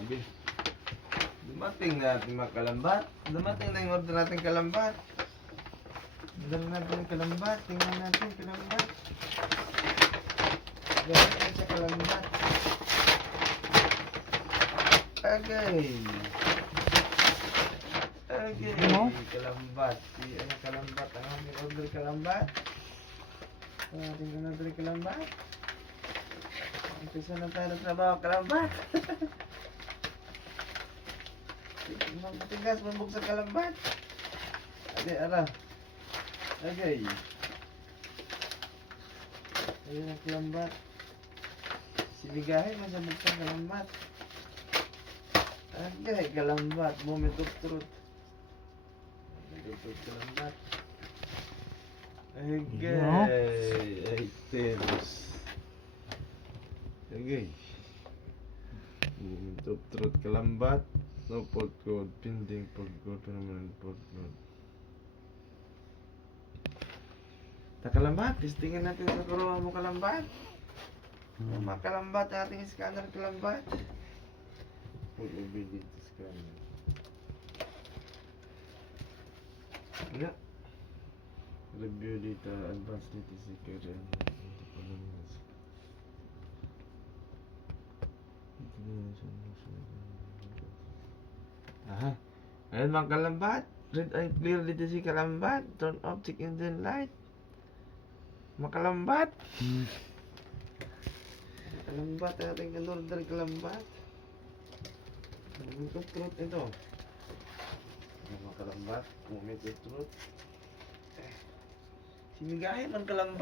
grabe. Dumating na ating mga kalambat. Dumating na yung order natin kalambat. Order natin yung kalambat. Tingnan natin yung kalambat. Ganyan na sa kalambat. Agay. Agay. Kalambat. Ano kalambat? Ang aming order kalambat. Ang ating order kalambat. Umpisa na tayo ng trabaho kalambat. Matigas, mabuksan kalambat. Agay, ara. Agay. Ayun ang kalambat. Sinigahin mo sa buksan kalambat. Agay, kalambat. Moment of truth. Moment of truth, kalambat. Agay. Ay, teros. Agay. Moment of truth, kalambat. No fault code, pending fault code, permanent fault code. Kalambat, testingin natin sa kuruan mo kalambat. Mga kalambat, ating scanner kalambat. Full obedient scanner. Yeah. Review data, advanced data security. Aha. Ayun mga kalambat. Read and clear dito si kalambat. Turn off check engine light. Mga kalambat. Kalambat. Ating order kalambat. Moment of truth ito. Mga kalambat. Moment of truth. Sinigahin ang kalambat.